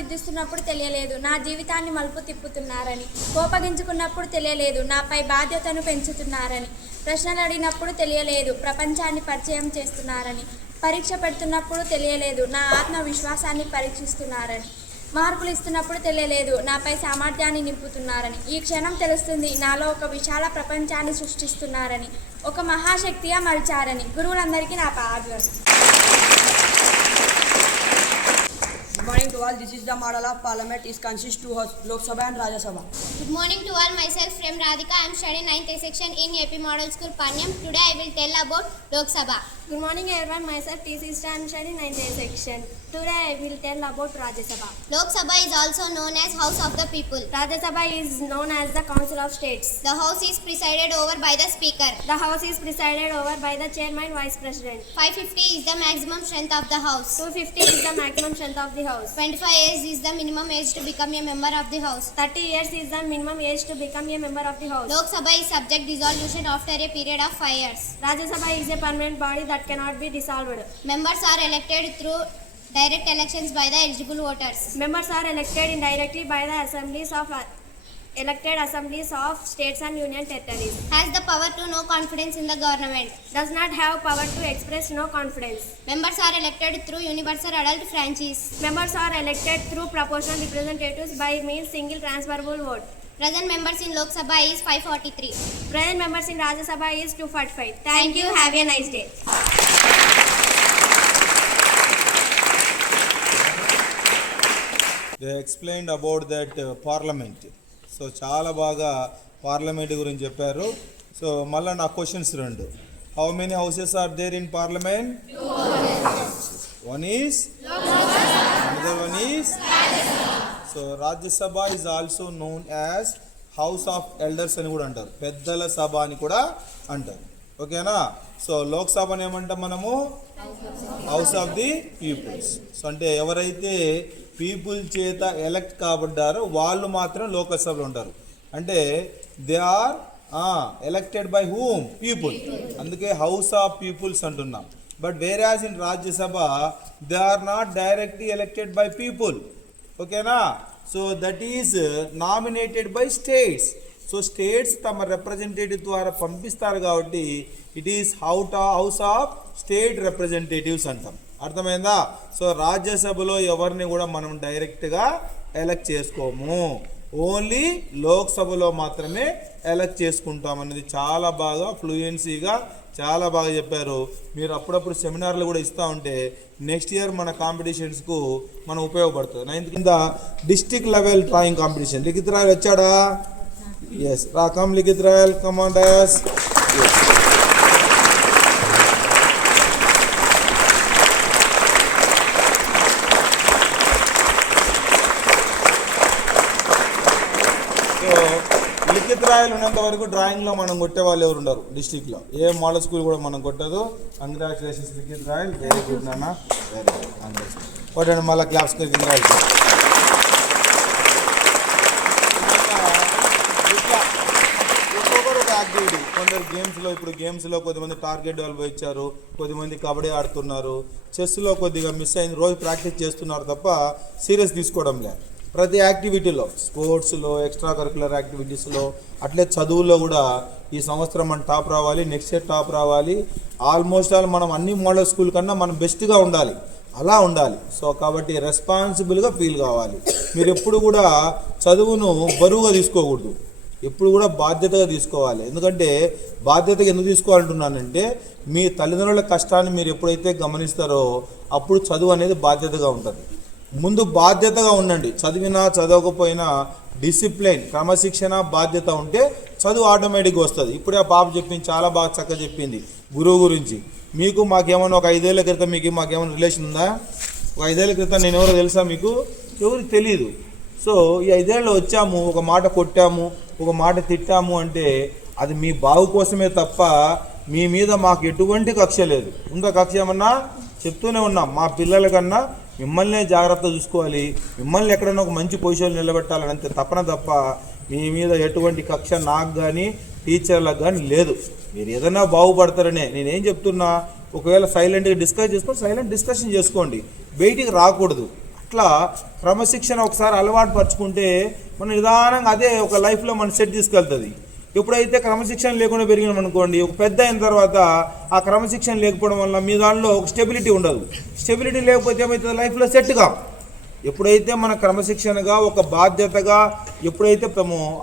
దిద్దిస్తున్నప్పుడు తెలియలేదు నా జీవితాన్ని మలుపు తిప్పుతున్నారని. కోపగించుకున్నప్పుడు తెలియలేదు నాపై బాధ్యతను పెంచుతున్నారని. ప్రశ్నలు అడిగినప్పుడు తెలియలేదు ప్రపంచాన్ని పరిచయం చేస్తున్నారని. పరీక్ష పెడుతున్నప్పుడు తెలియలేదు నా ఆత్మవిశ్వాసాన్ని పరీక్షిస్తున్నారని. మార్కులు ఇస్తున్నప్పుడు తెలియలేదు నాపై సామర్థ్యాన్ని నింపుతున్నారని. ఈ క్షణం తెలుస్తుంది నాలో ఒక విశాల ప్రపంచాన్ని సృష్టిస్తున్నారని, ఒక మహాశక్తిగా మలిచారని. గురువులందరికీ నా పాదాలు. Good morning to all. This is the model of parliament. It consists two houses, Lok Sabha and Rajya Sabha. Good morning to all. Myself Frame Radhika. I am studying 9th section in AP Model School Panyam. Today I will tell about Lok Sabha. Good morning everyone. Myself T. Sister. I am studying 9th section. Today I will tell about Rajya Sabha. Lok Sabha is also known as House of the People. Rajya Sabha is known as the Council of States. The house is presided over by the Speaker. The house is presided over by the Chairman, Vice President. 550 is the maximum strength of the house. 250 is the maximum strength of the house. 25 years is the minimum age to become a member of the house. 30 years is the minimum age to become a member of the house. Lok Sabha is subject dissolution after a period of 5 years. Rajya Sabha is a permanent body that cannot be dissolved. Members are elected through direct elections by the eligible voters. Members are elected indirectly by the assemblies of states and union territories. Has the power to no confidence in the government. Does not have power to express no confidence. Members are elected through universal adult franchise. Members are elected through proportional representatives by means single transferable vote. Present members in Lok Sabha is 543. Present members in Rajya Sabha is 245. Thank you. Have a nice day. They explained about that parliament. So చాలా బాగా parliament గురించి చెప్పారు. So మళ్ళీ నా questions రెండు. How many houses are there in parliament? One is, another one is. So Rajya Sabha is also known as house of elders అని కూడా అంటారు, పెద్దల సభ అని కూడా అంటారు. ఓకేనా? సో లోక్సభని ఏమంటాం మనము? House of the peoples. So అంటే ఎవరైతే పీపుల్ చేత ఎలక్ట్ కాబడ్డారో వాళ్ళు మాత్రం లోకసభలో ఉంటారు. అంటే they are elected by whom? People. అందుకే హౌస్ ఆఫ్ పీపుల్స్ అంటున్నాం. But whereas in Rajya Sabha they are not directly elected by people. ఓకేనా? So that is nominated by states. So states తమ రిప్రజెంటేటివ్ ద్వారా పంపిస్తారు కాబట్టి it is house of state representatives అంటాం. అర్థమైందా? So రాజ్యసభలో ఎవరిని కూడా మనం డైరెక్ట్గా ఎలక్ట్ చేసుకోము, ఓన్లీ లోక్సభలో మాత్రమే ఎలక్ట్ చేసుకుంటాం అనేది చాలా బాగా ఫ్లూయెన్సీగా చాలా బాగా చెప్పారు. మీరు అప్పుడప్పుడు సెమినార్లు కూడా ఇస్తూ ఉంటే నెక్స్ట్ ఇయర్ మన కాంపిటీషన్స్కు మనం ఉపయోగపడుతుంది. 9th కింద district level drawing competition. Likhith Royal వచ్చాడా? ఎస్, రాకమ్ Likhith Royal, commanders. Likhith Royal ఉన్నంత వరకు డ్రాయింగ్లో మనం కొట్టే వాళ్ళు ఎవరు ఉండరు డిస్ట్రిక్ట్లో. ఏ మోడల్ స్కూల్ కూడా మనం కొట్టదు. Congratulations Likhith Rayal, very good నాన్న, వెరీ గుడ్. కొట్టండి మళ్ళీ క్లాప్స్ లిఖిత్ రాయల్. ఒక్కొక్కరు ఒక యాక్టివిటీ. కొందరు గేమ్స్లో, ఇప్పుడు గేమ్స్లో కొద్దిమంది టార్గెట్ డెవలప్ ఇచ్చారు, కొద్దిమంది కబడ్డీ ఆడుతున్నారు, చెస్లో కొద్దిగా మిస్ అయింది, రోజు ప్రాక్టీస్ చేస్తున్నారు తప్ప సీరియస్ తీసుకోవడం లేదు. ప్రతి యాక్టివిటీలో, స్పోర్ట్స్లో, ఎక్స్ట్రా కరికులర్ యాక్టివిటీస్లో, అట్లే చదువుల్లో కూడా ఈ సంవత్సరం మనం టాప్ రావాలి, నెక్స్ట్ ఇయర్ టాప్ రావాలి. ఆల్మోస్ట్ ఆల్ మనం అన్ని మోడల్ స్కూల్ కన్నా మనం బెస్ట్గా ఉండాలి, అలా ఉండాలి. సో కాబట్టి రెస్పాన్సిబుల్గా ఫీల్ కావాలి. మీరు ఎప్పుడు కూడా చదువును బరువుగా తీసుకోకూడదు, ఎప్పుడు కూడా బాధ్యతగా తీసుకోవాలి. ఎందుకంటే బాధ్యతగా ఎందుకు తీసుకోవాలంటున్నానంటే మీ తల్లిదండ్రుల కష్టాన్ని మీరు ఎప్పుడైతే గమనిస్తారో అప్పుడు చదువు అనేది బాధ్యతగా ఉంటుంది. ముందు బాధ్యతగా ఉండండి. చదివినా చదవకపోయినా డిసిప్లిన్, క్రమశిక్షణ, బాధ్యత ఉంటే చదువు ఆటోమేటిక్గా వస్తుంది. ఇప్పుడే ఆ పాప చెప్పింది, చాలా బాగా చక్కగా చెప్పింది గురువు గురించి. మీకు మాకేమన్నా ఒక 5 ఏళ్ల క్రితం మీకు మాకేమైనా రిలేషన్ ఉందా? ఒక 5 ఏళ్ల క్రితం నేను ఎవరో తెలుసా మీకు? ఎవరికి తెలియదు. సో ఈ 5 ఏళ్ళు వచ్చాము, ఒక మాట కొట్టాము, ఒక మాట తిట్టాము అంటే అది మీ బాగు కోసమే తప్ప మీ మీద మాకు ఎటువంటి కక్ష లేదు. ఉందా కక్ష ఏమన్నా? చెప్తూనే ఉన్నాం, మా పిల్లల కన్నా మిమ్మల్నే జాగ్రత్త చూసుకోవాలి, మిమ్మల్ని ఎక్కడన్నా ఒక మంచి పొజిషన్ నిలబెట్టాలని అంతే తప్పన తప్ప మీ మీద ఎటువంటి కక్ష నాకు కానీ టీచర్లకు కానీ లేదు. మీరు ఏదైనా బాగుపడతారనే నేనేం చెప్తున్నా. ఒకవేళ సైలెంట్గా డిస్కస్ చేసుకోండి, సైలెంట్ డిస్కషన్ చేసుకోండి, బయటికి రాకూడదు. ఇట్లా క్రమశిక్షణ ఒకసారి అలవాటు పరుచుకుంటే మనం నిదానంగా అదే ఒక లైఫ్లో మన సెట్ తీసుకెళ్తుంది. ఎప్పుడైతే క్రమశిక్షణ లేకుండా పెరిగినాం అనుకోండి, ఒక పెద్ద అయిన తర్వాత ఆ క్రమశిక్షణ లేకపోవడం వల్ల మీ దానిలో ఒక స్టెబిలిటీ ఉండదు. స్టెబిలిటీ లేకపోతే ఏమవుతుంది, లైఫ్లో సెట్ కావు. ఎప్పుడైతే మన క్రమశిక్షణగా ఒక బాధ్యతగా ఎప్పుడైతే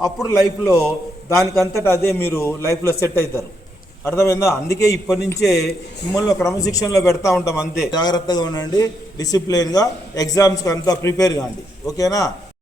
అప్పుడు లైఫ్లో దానికంతటా అదే మీరు లైఫ్లో సెట్ అవుతారు. అర్థమైందా? అందుకే ఇప్పటి నుంచే మిమ్మల్ని క్రమశిక్షణలో పెడతా ఉంటాం. అంతే, జాగ్రత్తగా ఉండండి, డిసిప్లిన్గా ఎగ్జామ్స్కి అంతా ప్రిపేర్ కాండి. ఓకేనా?